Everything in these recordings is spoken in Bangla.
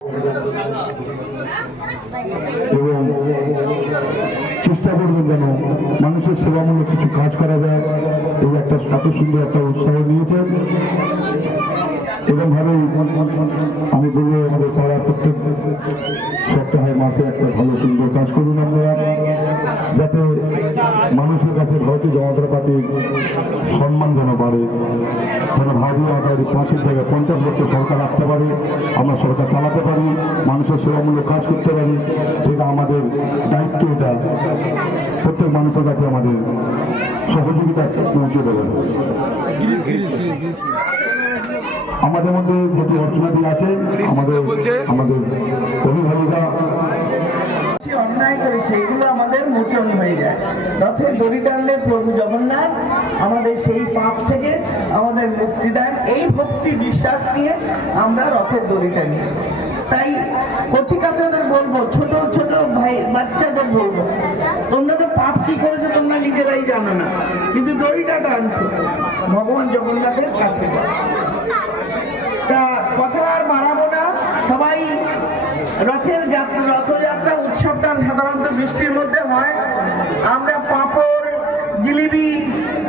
এবং চেষ্টা করবেন যেন মানুষের সেবামূলক কিছু কাজ করা যায়। এই একটা এত সুন্দর একটা উৎসাহ নিয়েছেন। এরকম ভাবেই আমি বলবো আমাদের পাড়ার প্রত্যেক সপ্তাহে মাসে একটা ভালো সুন্দর কাজ করুন আপনারা, যাতে মানুষের কাছে ভারতীয় জনতা পার্টির সম্মান যেন বাড়ে, যেন ভারতীয় জনতা পার্টি 5-এর জায়গায় 50 বছর সরকার রাখতে পারে, আমরা সরকার চালাতে পারি, মানুষের সেবামূলক কাজ করতে পারি। সেটা আমাদের দায়িত্ব। এটা প্রত্যেক মানুষের কাছে আমাদের সহযোগিতা পৌঁছে দেবেন। আমাদের মধ্যে যেহেতু অর্থনীতি আছে, আমাদের অভিভাবকরা অন্যায় করেছে, এগুলো আমাদের মোচন হয়ে যায়। রথে দড়ি টানলে প্রভু জগন্নাথ আমাদের সেই পাপ থেকে আমাদের মুক্তি দেন। এই ভক্তি বিশ্বাস নিয়ে আমরা রথের দড়ি টানি। তাই কচি কাচাদের বলবো, ছোট ছোট ভাই বাচ্চাদের বলবো, তোমরা তো পাপ কি করেছো তোমরা নিজেরাই জানো না, কিন্তু দড়িটা টানছো ভগবান জগন্নাথের কাছে। তা কথা আর বাড়াবো না, সবাই রথযাত্রা উৎসবটা সাধারণত বৃষ্টির মধ্যে হয়। আমরা পাঁপড়, জিলিপি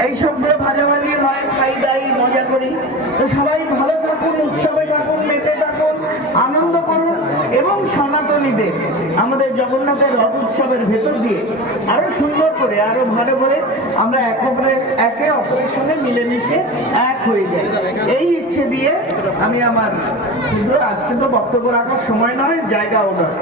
এইসবগুলো ভাজাভাজি হয়, খাই দাই, মজা করি। তো সবাই ভালো থাকুন, উৎসবে থাকুন, মেতে থাকুন, আনন্দ করুন এবং সনাতনীদের আমাদের জগন্নাথের রথ উৎসবের ভেতর দিয়ে আরো সুন্দর করে, আরো ভালো করে আমরা একে অপরের সঙ্গে মিলেমিশে এক হয়ে যাই। এই ইচ্ছে দিয়ে আমি আমার আজকে তো বক্তব্য রাখার সময় নয়, জায়গাও নয়।